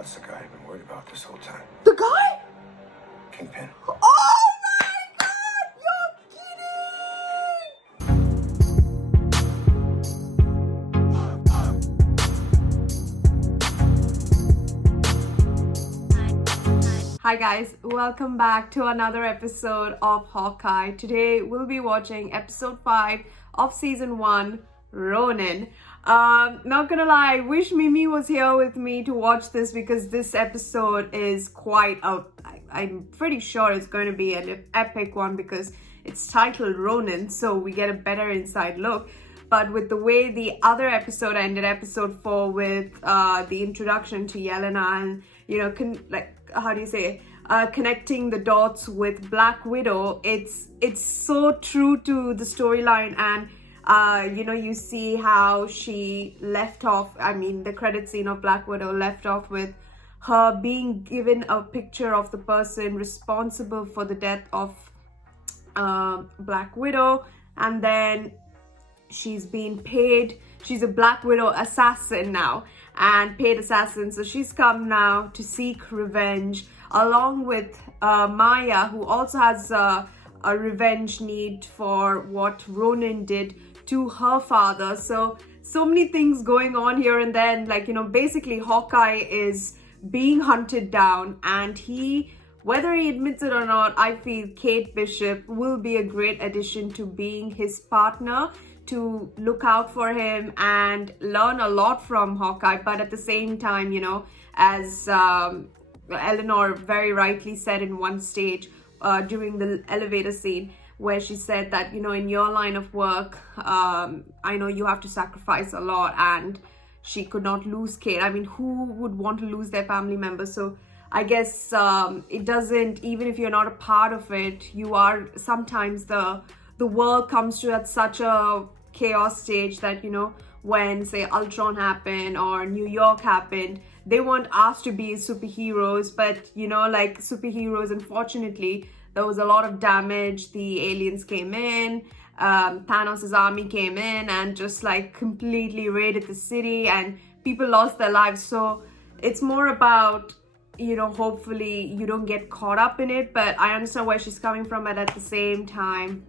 That's the guy I've been worried about this whole time. The guy? Kingpin. Oh my God! You're kidding! Hi guys, welcome back to another episode of Hawkeye. Today we'll be watching episode 5 of season 1, Ronin. Not gonna lie, I wish Mimi was here with me to watch this because this episode is quite I'm pretty sure it's going to be an epic one because it's titled Ronin, so we get a better inside look. But with the way the other episode ended, episode 4, with the introduction to Yelena and, you know, connecting the dots with Black Widow, it's so true to the storyline. And you know, you see how she left off, I mean, the credit scene of Black Widow left off with her being given a picture of the person responsible for the death of Black Widow, and then she's been paid. She's a Black Widow assassin now, and paid assassin, so she's come now to seek revenge along with Maya, who also has a revenge need for what Ronin did to her father. So many things going on here. And then, like, you know, basically Hawkeye is being hunted down, and he, whether he admits it or not, I feel Kate Bishop will be a great addition to being his partner, to look out for him and learn a lot from Hawkeye. But at the same time, you know, as Eleanor very rightly said in one stage during the elevator scene, where she said that, you know, in your line of work, I know you have to sacrifice a lot, and she could not lose Kate. I mean, who would want to lose their family members? So I guess it doesn't, even if you're not a part of it, you are, sometimes the world comes to at such a chaos stage that, you know, when say Ultron happened or New York happened, they weren't asked to be superheroes, but, you know, like superheroes, unfortunately, there was a lot of damage. The aliens came in, Thanos' army came in and just like completely raided the city, and people lost their lives. So it's more about, you know, hopefully you don't get caught up in it. But I understand where she's coming from, and at the same time,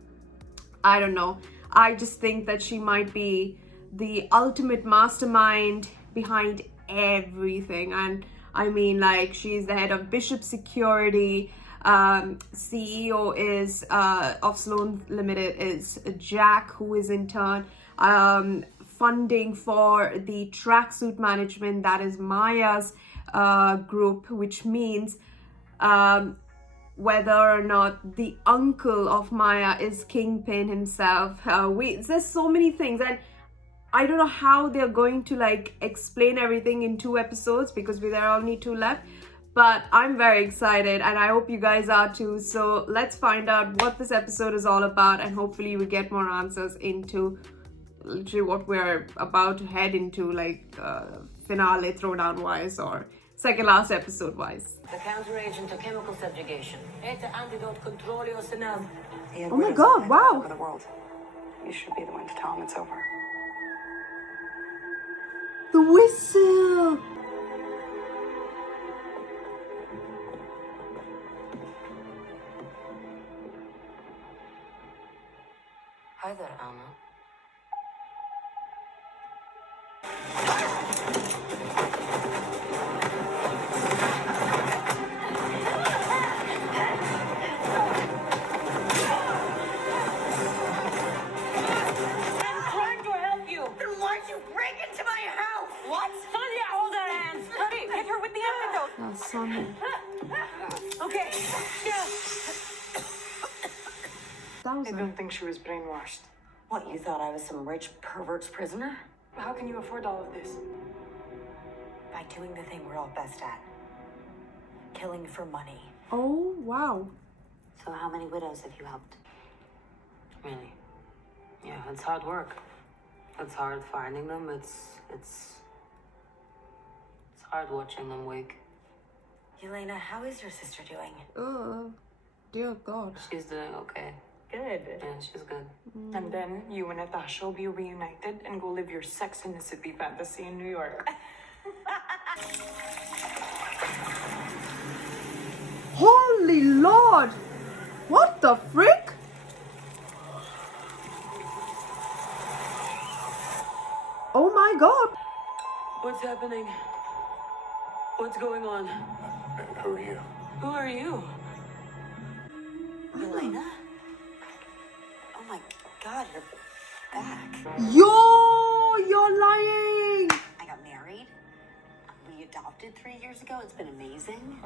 I don't know. I just think that she might be the ultimate mastermind behind everything. And I mean, like, she's the head of Bishop Security. CEO is of Sloan Limited is Jack, who is in turn funding for the tracksuit management, that is Maya's group, which means whether or not the uncle of Maya is Kingpin himself. There's so many things, and I don't know how they're going to like explain everything in 2 episodes because there are only 2 left. But I'm very excited, and I hope you guys are too. So let's find out what this episode is all about, and hopefully we get more answers into literally what we're about to head into, like finale throwdown wise or second last episode wise. The counteragent to chemical subjugation. Oh my God! Wow. Over the world. You should be the one to tell him it's over. The whistle. Hi there, Alma. I'm trying to help you. Then why'd you break into my house? What? Sonia, hold her hands. Hurry, hit her with the antidote. That's Sonia. Okay. Yeah. I don't think she was brainwashed. What, you thought I was some rich pervert's prisoner? How can you afford all of this? By doing the thing we're all best at. Killing for money. Oh wow. So how many widows have you helped? Really? Yeah, it's hard work. It's hard finding them. It's hard watching them wake. Yelena, how is your sister doing? Oh, dear God. She's doing okay. Good. Yeah, she's good. And then you and Natasha will be reunited and go live your Sex in the City fantasy in New York. god! What the frick? Oh my god! What's happening? What's going on? Who are you? Who are you? Yelena? Oh my god, you're back. Yo! You're lying! I got married. We adopted 3 years ago. It's been amazing.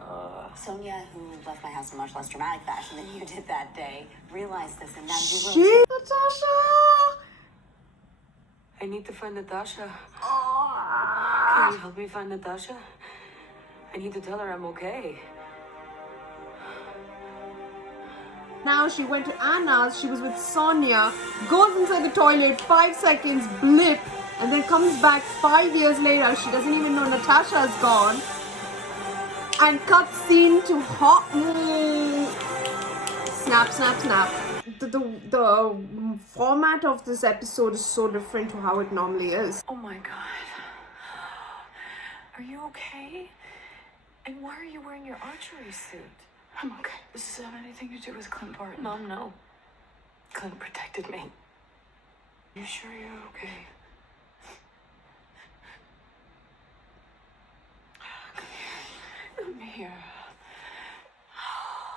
Sonia, who left my house in much less dramatic fashion than you did that day, realized this and now you will too. Shit, Natasha! I need to find Natasha. Oh. Can you help me find Natasha? I need to tell her I'm okay. Now she went to Anna's, she was with Sonia, goes inside the toilet, 5 seconds, blip, and then comes back 5 years later. She doesn't even know Natasha's gone. And cuts scene to hot. Snap, snap, snap. The format of this episode is so different to how it normally is. Oh my god. Are you okay? And why are you wearing your archery suit? I'm okay. Does this have anything to do with Clint Barton? Mom, no. Clint protected me. You sure you're okay? Come here.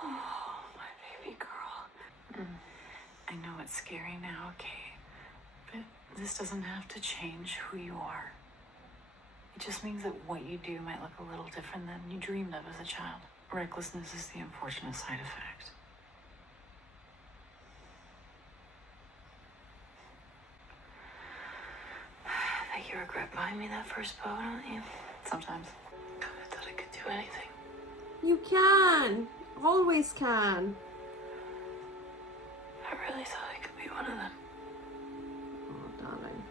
Oh, my baby girl. I know it's scary now, okay? But this doesn't have to change who you are. It just means that what you do might look a little different than you dreamed of as a child. Recklessness is the unfortunate side effect. I bet you regret buying me that first bow, don't you? Sometimes. I thought I could do anything. You can. Always can. I really thought I could be one of them. Oh, darling.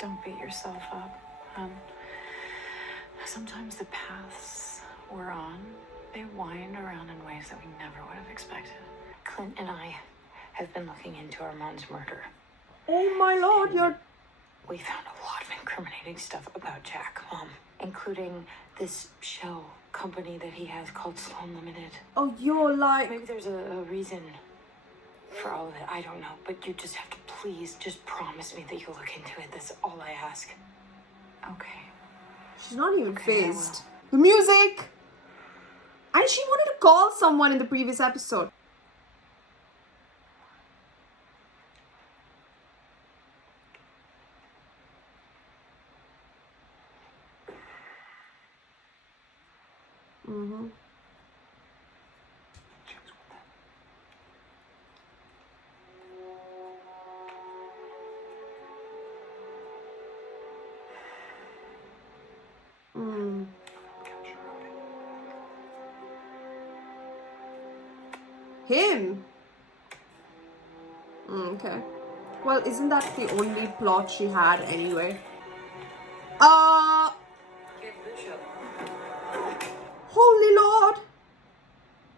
Don't beat yourself up, hon. Sometimes the paths we're on, they wind around in ways that we never would have expected. Clint and I have been looking into our mom's murder. Oh my lord, you're... We found a lot of incriminating stuff about Jack, including this shell company that he has called Sloan Limited. Oh, you're like... Maybe there's a reason for all of it. I don't know. But you just have to please just promise me that you'll look into it. That's all I ask. Okay. She's not even Okay, I will. phased. The music! And she wanted to call someone in the previous episode. Mm-hmm. Mm. Him? Okay. Well, isn't that the only plot she had anyway? Kate Bishop. Holy Lord!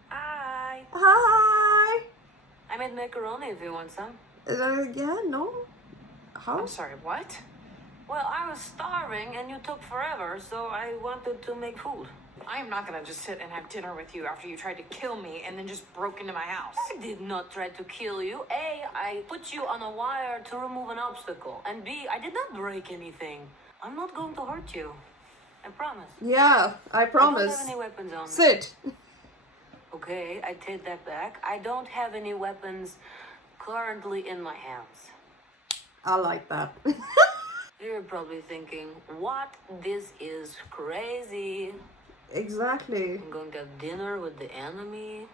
Hi. Hi! I made macaroni if you want some. Yeah, no? How? I'm sorry, what? Well, I was starving and you took forever, so I wanted to make food. I am not gonna just sit and have dinner with you after you tried to kill me and then just broke into my house. I did not try to kill you. A, I put you on a wire to remove an obstacle. And B, I did not break anything. I'm not going to hurt you. I promise. Yeah, I I don't promise. have any weapons on me. Sit. Okay, I take that back. I don't have any weapons currently in my hands. I like that. You're probably thinking, what? This is crazy. Exactly. I'm going to have dinner with the enemy.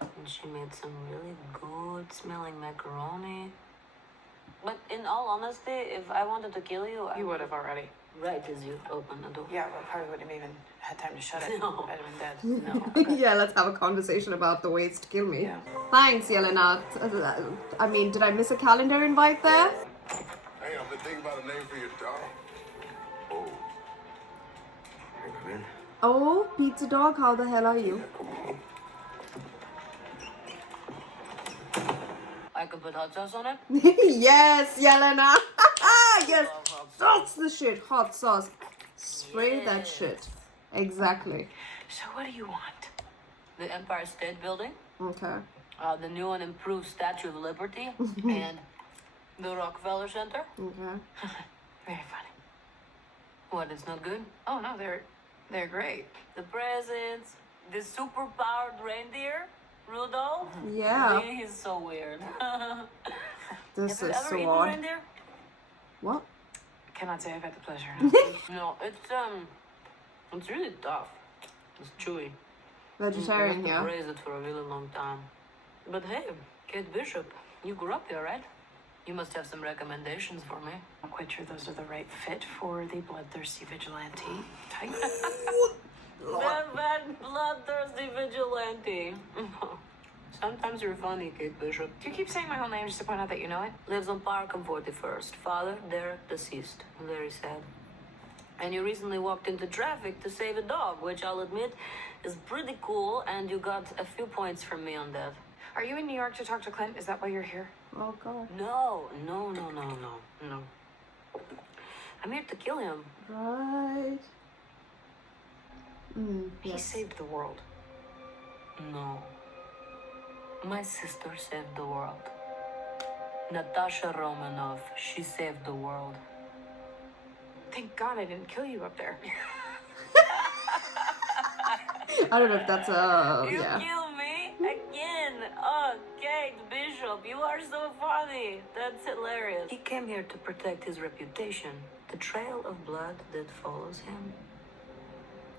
And she made some really good smelling macaroni. But in all honesty, if I wanted to kill you, I You would have already. Right as you open the door. Yeah, but probably wouldn't have even had time to shut it. No. I'd have been dead. No. Yeah, let's have a conversation about the ways to kill me. Yeah. Thanks, Yelena. I mean, did I miss a calendar invite there? Hey, I've been thinking about a name for your dog. Oh. Hey, come in. Oh, pizza dog, how the hell are you? Come on. I could put hot sauce on it. Yes, Yelena. Yes, that's the shit. Hot sauce. Spray that shit. Exactly. So what do you want? the Empire State Building, Okay. the new and improved Statue of Liberty, and the Rockefeller Center. Okay. Very funny. What, it's not good? Oh no, they're great. The presents, the super-powered reindeer, Rudolph. Yeah. He's so weird. This Have you is ever so eaten odd. reindeer? What? Cannot say I've had the pleasure. No, it's really tough. It's chewy. Vegetarian, You have to yeah. braise it for a really long time. But hey, Kate Bishop, you grew up here, right? You must have some recommendations for me. I'm quite sure those are the right fit for the bloodthirsty vigilante type. That bloodthirsty vigilante. Sometimes you're funny, Kate Bishop. Do you keep saying my whole name just to point out that you know it? Lives on Parkham 41st. Father, Derek, deceased. Very sad. And you recently walked into traffic to save a dog, which I'll admit is pretty cool, and you got a few points from me on that. Are you in New York to talk to Clint? Is that why you're here? Oh god. No. I'm here to kill him. Right. He Yes. saved the world. No. My sister saved the world. Natasha Romanoff, she saved the world. Thank God I didn't kill you up there. I don't know if that's a You yeah. kill me again. Oh, Kate Bishop, you are so funny. That's hilarious. He came here to protect his reputation. The trail of blood that follows him.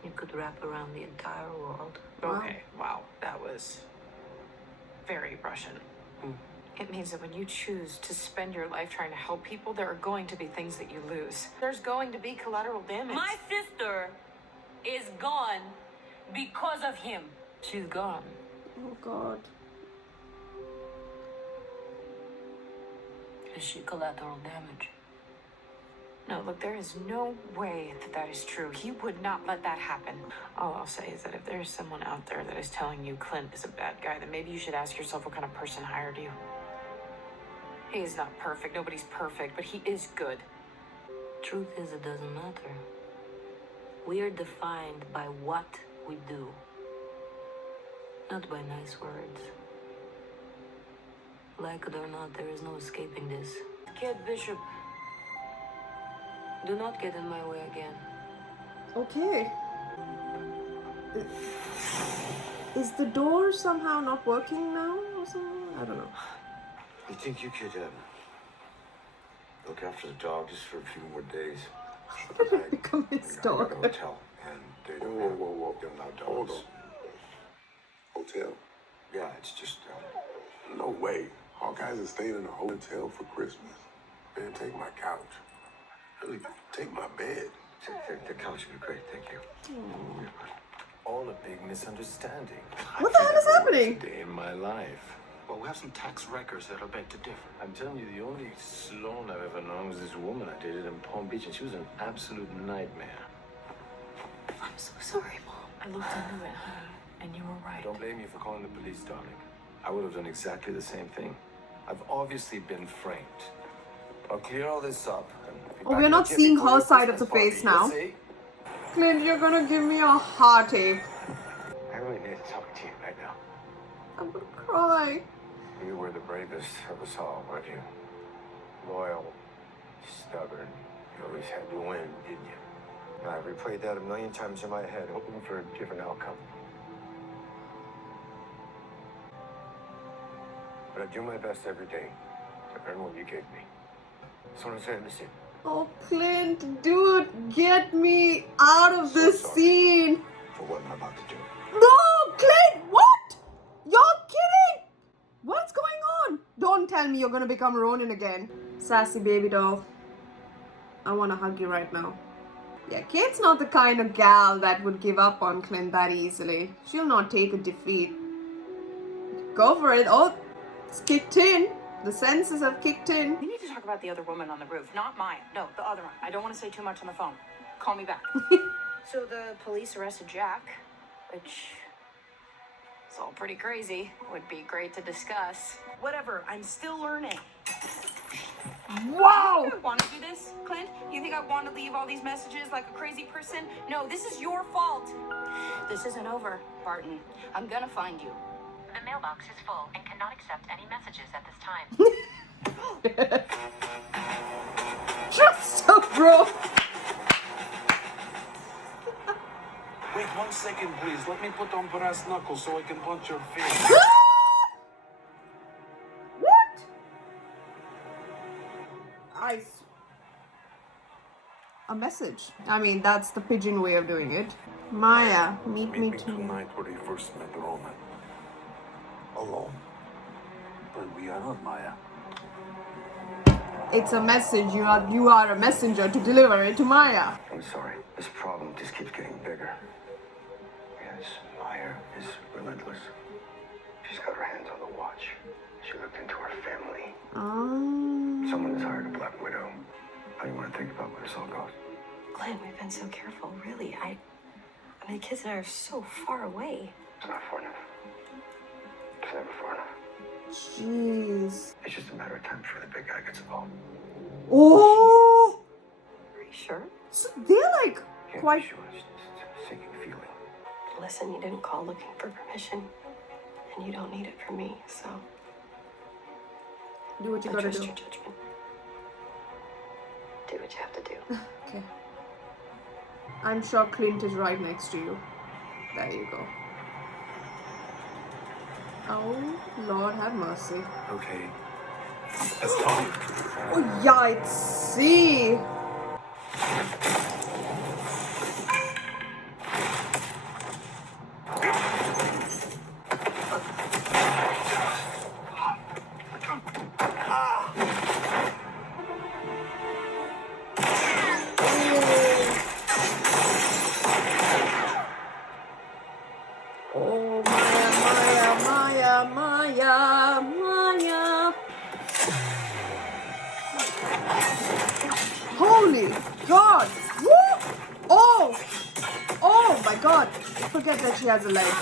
You could wrap around the entire world. Okay, wow, that was very Russian. It means that when you choose to spend your life trying to help people, there are going to be things that you lose. There's going to be collateral damage. My sister is gone because of him. She's gone. Oh god. Is she collateral damage? No, look, there is no way that that is true. He would not let that happen. All I'll say is that if there's someone out there that is telling you Clint is a bad guy, then maybe you should ask yourself what kind of person hired you. He is not perfect. Nobody's perfect, but he is good. Truth is, it doesn't matter. We are defined by what we do, not by nice words. Like it or not, there is no escaping this. Kate Bishop, do not get in my way again. Okay. Is the door somehow not working now or something? I don't know. You think you could look after the dog just for a few more days? Become his I got dog. a hotel, and they don't have don't allow Hold dogs. on. Hotel? Yeah, it's just No way. Hawkeyes are staying in a hotel for Christmas. man, take my couch. Really, take my bed. The couch would be great, thank you. All a big misunderstanding. What the hell is happening? Day in my life. Well, we have some tax records that'll beg to differ. I'm telling you, the only Sloan I've ever known was this woman I dated in Palm Beach, and she was an absolute nightmare. I'm so sorry, Mom. I looked into it, honey, and you were I right. don't blame you for calling the police, darling. I would have done exactly the same thing. I've obviously been framed. I'll clear all this up. And be Oh, back we're in not the seeing jiffy for her your side of the Christmas face party, now. you see? Clint, you're gonna give me a heartache. I really need to talk to you right now. I'm gonna cry. You were the bravest of us all, weren't you? Loyal, stubborn. You always had to win, didn't you? And I've replayed that a million times in my head, hoping for a different outcome. But I do my best every day to earn what you gave me. So I'm saying, listen, Oh, Clint, dude, get me out of this sorry. scene. for what I'm about to do. No, Clint, what? You're kidding? What's going on? Don't tell me you're gonna become Ronin again. Sassy baby doll. I wanna hug you right now. Yeah, Kate's not the kind of gal that would give up on Clint that easily. She'll not take a defeat. Go for it. Oh, it's kicked in. The senses have kicked in. We need to talk about the other woman on the roof, not mine. No, the other one. I don't want to say too much on the phone. Call me back. So the police arrested Jack, which is all pretty crazy. Would be great to discuss. Whatever, I'm still learning. Wow! You think I want to do this, Clint? You think I want to leave all these messages like a crazy person? No, this is your fault. This isn't over, Barton. I'm gonna find you. The mailbox is full and cannot accept any messages at this time. Trust her, bro. Wait 1 second, please. Let me put on brass knuckles so I can punch your face. What? A message. I mean, that's the pigeon way of doing it. Maya, meet me tonight where you first met Ronin. Alone. But we are not Maya. It's a message. You are a messenger to deliver it to Maya. I'm sorry. This problem just keeps getting bigger. Yes, Maya is relentless. She's got her hands on the watch. She looked into her family. Someone has hired a Black Widow. How do you want to think about where this all goes? Clint, we've been so careful, really. I mean, the kids and I are so far away. It's not far enough. It's never far enough. Jeez. It's just a matter of time before the big guy gets involved. Oh! Are you sure? So they're like Can't quite. be sure. It's a sinking feeling. Listen, you didn't call looking for permission, and you don't need it from me, so Do what you I gotta trust do. your judgment. Do what you have to do. Okay. I'm sure Clint is right next to you. There you go. Oh, Lord have mercy. Okay. Let's talk. Oh, yikes! Oh, Maya. Holy God! Woo! Oh my God! Forget that she has a leg.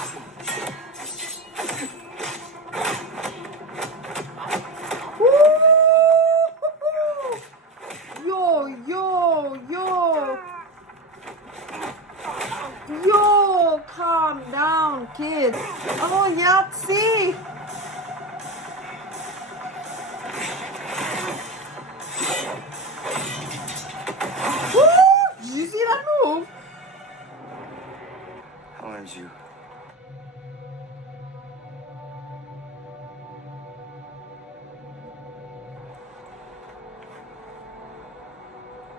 Woo! Yo! Calm down, kids. Oh, Yahtzee! Woo! Did you see that move? How old is you?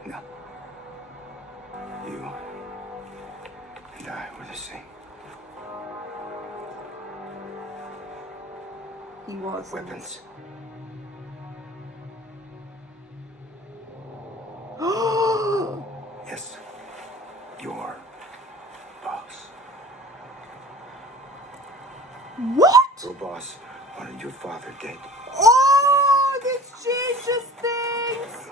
No. You and I were the same. He was. Weapons. Yes. Your boss. What? Your boss wanted your father dead. Oh, this changes things.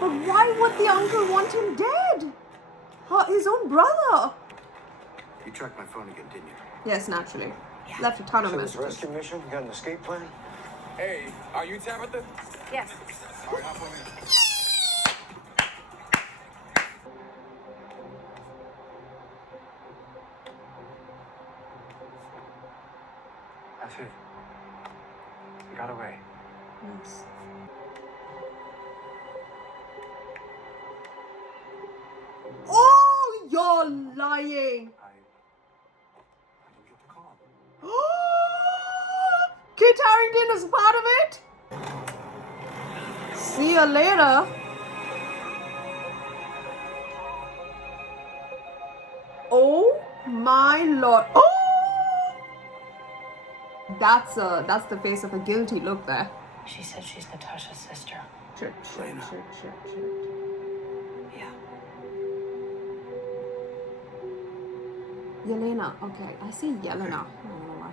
But why would the uncle want him dead? His own brother. You tracked my phone again, didn't you? Yes, naturally. Left a ton of So this messages. rescue mission, you got an escape plan? Hey, are you Tabitha? Yes. All right, hop on in. That's it. You got away. Yes. Oh, you're lying. I didn't get the call. Kit Harington is part of it. See you later. Oh my Lord. Oh! That's the face of a guilty look there. She said she's Natasha's sister. Shit. Yeah. Yelena. Okay, I see Yelena. I don't know why.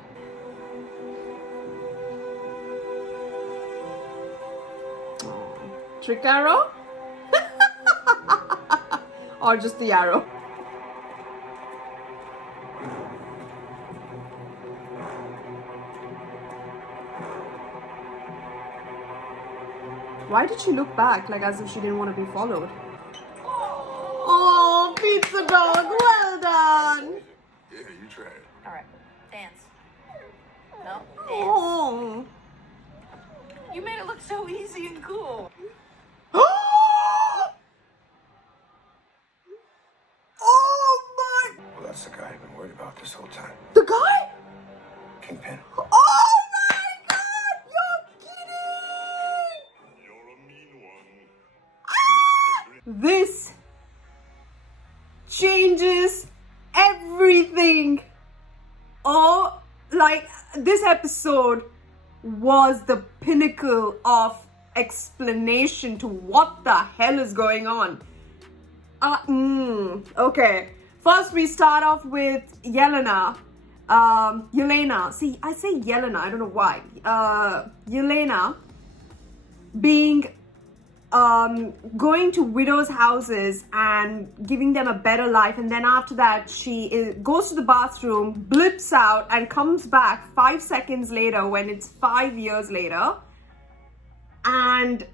Oh. Trick arrow? Or just the arrow? Why did she look back, like as if she didn't want to be followed? Oh, pizza dog, well done. Yeah, you tried. All right, dance. No, dance. Oh. You made it look so easy and cool. Oh my! Well, that's the guy I've been worried about this whole time. The guy? Kingpin. Oh my God! You're kidding! This changes everything. Oh, like this episode was the pinnacle of explanation to what the hell is going on. Okay. First, we start off with Yelena. Yelena. See, I say Yelena. I don't know why. Yelena being going to widows' houses and giving them a better life, and then after that she goes to the bathroom, blips out, and comes back 5 seconds later when it's 5 years later, and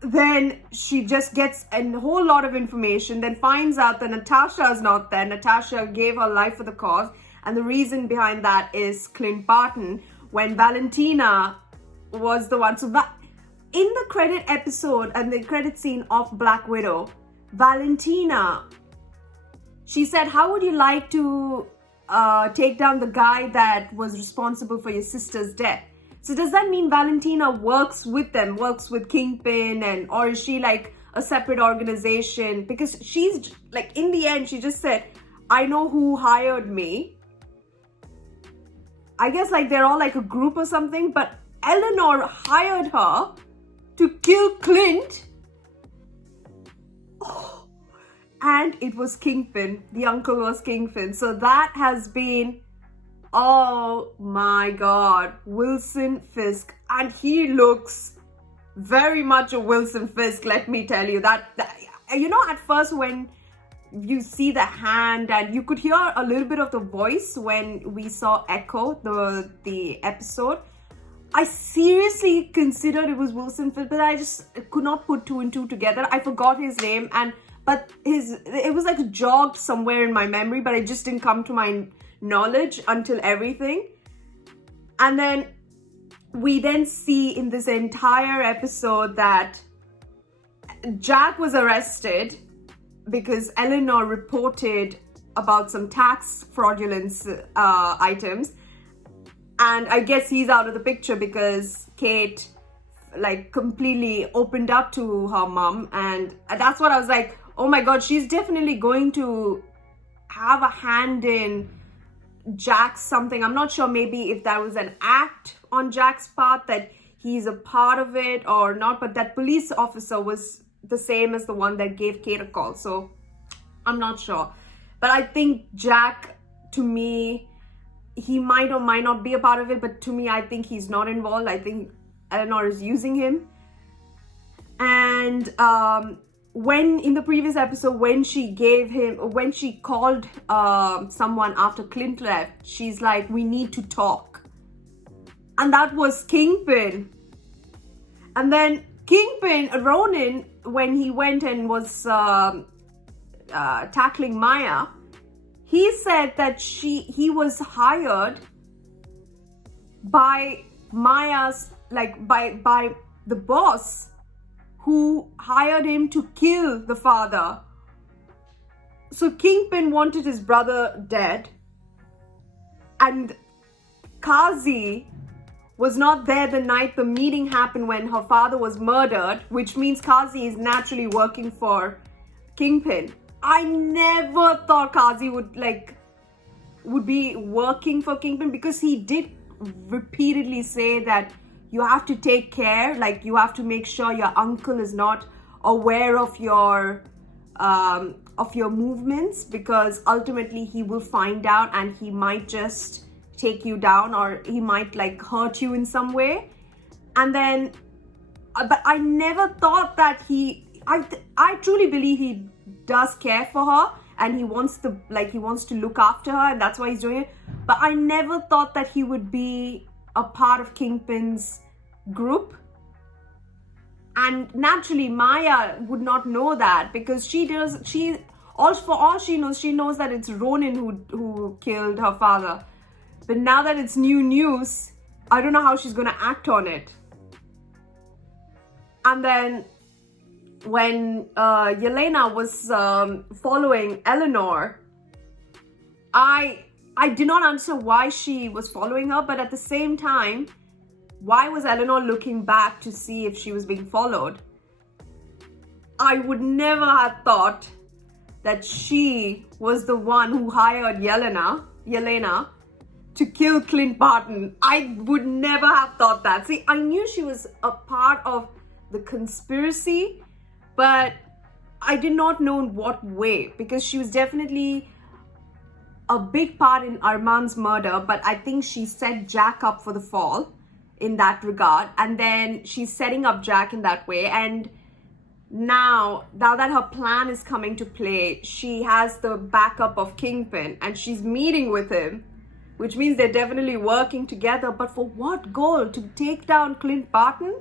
then she just gets a whole lot of information, then finds out that Natasha is not there. Natasha gave her life for the cause, and the reason behind that is Clint Barton, when Valentina was the one. So in the credit episode and the credit scene of Black Widow, Valentina, she said, how would you like to take down the guy that was responsible for your sister's death? So does that mean Valentina works with them, works with Kingpin, or is she like a separate organization? Because she's like, in the end, she just said, I know who hired me. I guess like they're all like a group or something, but Eleanor hired her to kill Clint. Oh, and it was Kingpin. The uncle was Kingpin. So that has been, oh my God, Wilson Fisk. And he looks very much a Wilson Fisk, let me tell you. That you know, at first when you see the hand, and you could hear a little bit of the voice when we saw Echo, the episode, I seriously considered it was Wilson Fisk, but I just could not put two and two together. I forgot his name, but it was like jogged somewhere in my memory, but it just didn't come to my knowledge until everything. And then we then see in this entire episode that Jack was arrested because Eleanor reported about some tax fraudulence items. And I guess he's out of the picture because Kate like completely opened up to her mom. And that's what I was like, oh my God, she's definitely going to have a hand in Jack's something. I'm not sure maybe if that was an act on Jack's part, that he's a part of it or not. But that police officer was the same as the one that gave Kate a call. So I'm not sure. But I think Jack, to me, he might or might not be a part of it, but to me, I think he's not involved. I think Eleanor is using him. And when in the previous episode, when she called someone after Clint left, she's like, we need to talk. And that was Kingpin. And then Kingpin, Ronin, when he went and was tackling Maya, he said that he was hired by Maya's, like by the boss who hired him to kill the father. So Kingpin wanted his brother dead, and Kazi was not there the night the meeting happened when her father was murdered, which means Kazi is naturally working for Kingpin. I never thought Kazi would be working for Kingpin, because he did repeatedly say that you have to take care, like you have to make sure your uncle is not aware of your movements, because ultimately he will find out and he might just take you down, or he might like hurt you in some way. And then but I never thought that I truly believe he does care for her, and he wants to look after her, and that's why he's doing it. But I never thought that he would be a part of Kingpin's group. And naturally, Maya would not know that because for all she knows that it's Ronin who killed her father. But now that it's new news, I don't know how she's going to act on it. And then when Yelena was following Eleanor, I did not understand why she was following her, but at the same time, why was Eleanor looking back to see if she was being followed? I would never have thought that she was the one who hired Yelena, to kill Clint Barton. I would never have thought that. See, I knew she was a part of the conspiracy, but I did not know in what way, because she was definitely a big part in Armand's murder, but I think she set Jack up for the fall in that regard, and then she's setting up Jack in that way. And now that her plan is coming to play, she has the backup of Kingpin and she's meeting with him, which means they're definitely working together. But for what goal? To take down Clint Barton?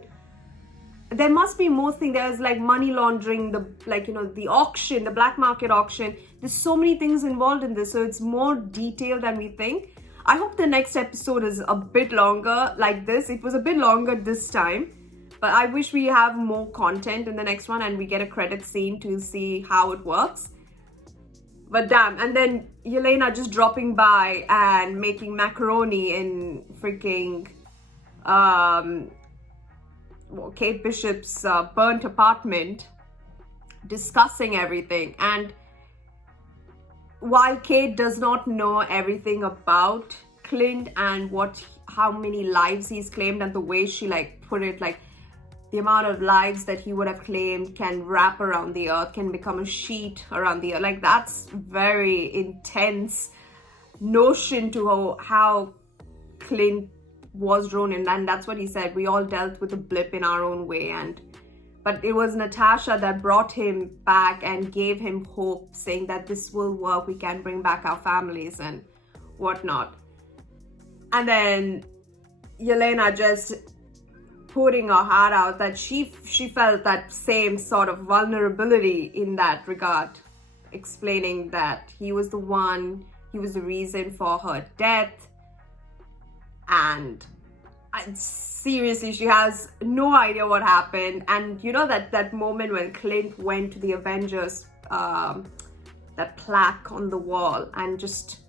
There must be more things. There's like money laundering, the auction, the black market auction. There's so many things involved in this, so it's more detailed than we think. I hope the next episode is a bit longer like this. It was a bit longer this time, but I wish we have more content in the next one and we get a credit scene to see how it works. But damn, and then Yelena just dropping by and making macaroni in freaking Kate Bishop's burnt apartment, discussing everything. And while Kate does not know everything about Clint and how many lives he's claimed, and the way she put it, the amount of lives that he would have claimed can wrap around the earth, can become a sheet around the earth. That's very intense notion to how Clint was Ronin, and that's what he said. We all dealt with a blip in our own way, but it was Natasha that brought him back and gave him hope, saying that this will work, we can bring back our families and whatnot. And then Yelena just putting her heart out that she felt that same sort of vulnerability in that regard, explaining that he was the reason for her death. And seriously, she has no idea what happened. And you know that moment when Clint went to the Avengers, that plaque on the wall, and just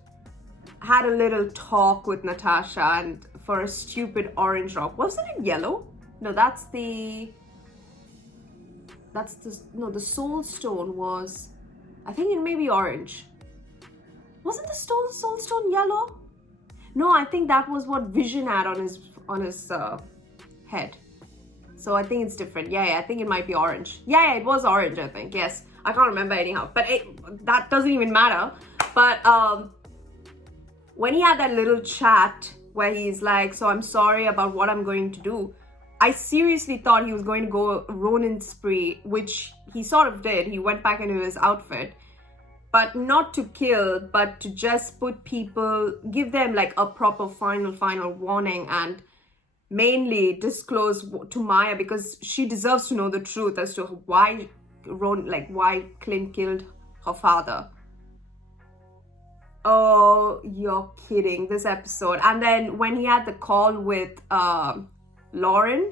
had a little talk with Natasha, and for a stupid orange rock. Wasn't it yellow? No, the soul stone was, I think it may be orange. Wasn't the soul stone yellow? No, I think that was what Vision had on his head. So I think it's different. Yeah, I think it might be orange. Yeah, it was orange, I think. Yes, I can't remember anyhow. But that doesn't even matter. But when he had that little chat where he's like, so I'm sorry about what I'm going to do, I seriously thought he was going to go Ronin spree, which he sort of did. He went back into his outfit. But not to kill, but to just put people, give them a proper final warning, and mainly disclose to Maya, because she deserves to know the truth as to why Clint killed her father. Oh, you're kidding, this episode. And then when he had the call with Laura,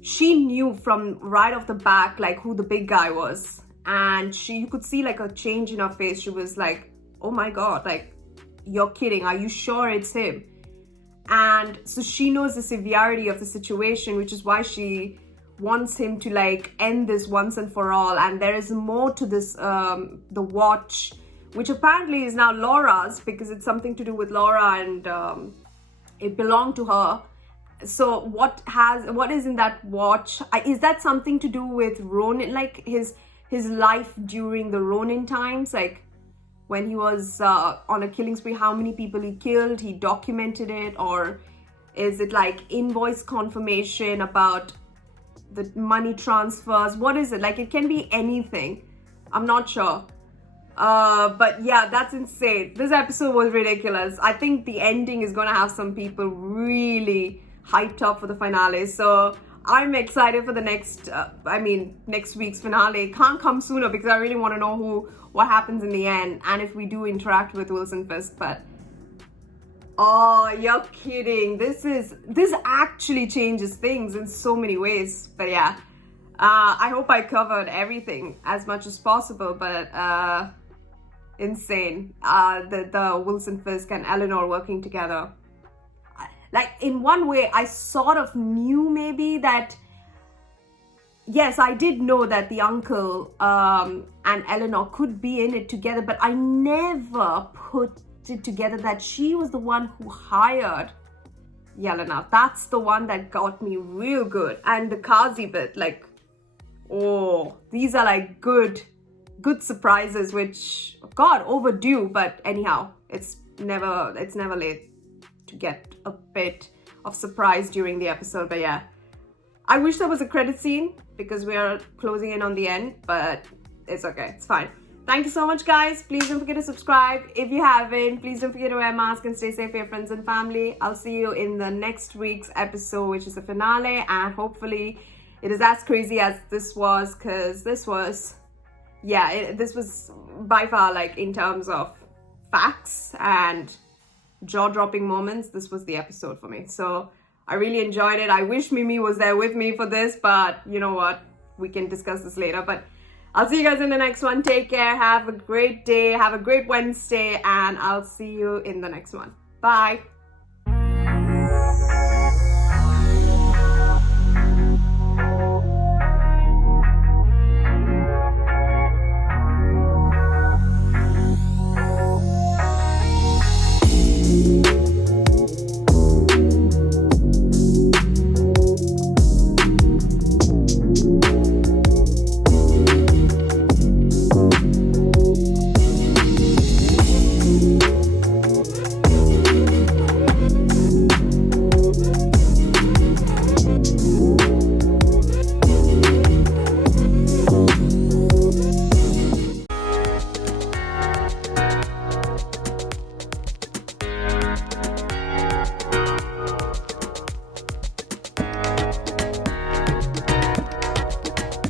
she knew from right off the back who the big guy was. And you could see a change in her face. She was like, oh my God, you're kidding. Are you sure it's him? And so she knows the severity of the situation, which is why she wants him to end this once and for all. And there is more to this, the watch, which apparently is now Laura's, because it's something to do with Laura, and it belonged to her. So what is in that watch? Is that something to do with Ronin, his life during the Ronin times, when he was on a killing spree, how many people he killed, he documented it? Or is it invoice confirmation about the money transfers? What is it? It can be anything. I'm not sure. But yeah, that's insane. This episode was ridiculous. I think the ending is going to have some people really hyped up for the finale. So I'm excited for the next week's finale. It can't come sooner because I really want to know what happens in the end and if we do interact with Wilson Fisk. But oh, you're kidding. This actually changes things in so many ways. But yeah, I hope I covered everything as much as possible. But insane. The Wilson Fisk and Eleanor working together. Like, in one way, I sort of knew maybe that, yes, I did know that the uncle and Eleanor could be in it together, but I never put it together that she was the one who hired Yelena. That's the one that got me real good. And the Kazi bit, like, oh, these are like good surprises, which, God, overdue, but anyhow, it's never late to get a bit of surprise during the episode. But yeah, I wish there was a credit scene because we are closing in on the end, but it's okay, it's fine. Thank you so much, guys. Please don't forget to subscribe if you haven't. Please don't forget to wear a mask and stay safe for your friends and family. I'll see you in the next week's episode, which is the finale, and hopefully it is as crazy as this was, because this was by far, like, in terms of facts and jaw-dropping moments, this was the episode for me. So I really enjoyed it. I wish Mimi was there with me for this, but you know what, we can discuss this later. But I'll see you guys in the next one. Take care, have a great day, have a great Wednesday, and I'll see you in the next one. Bye.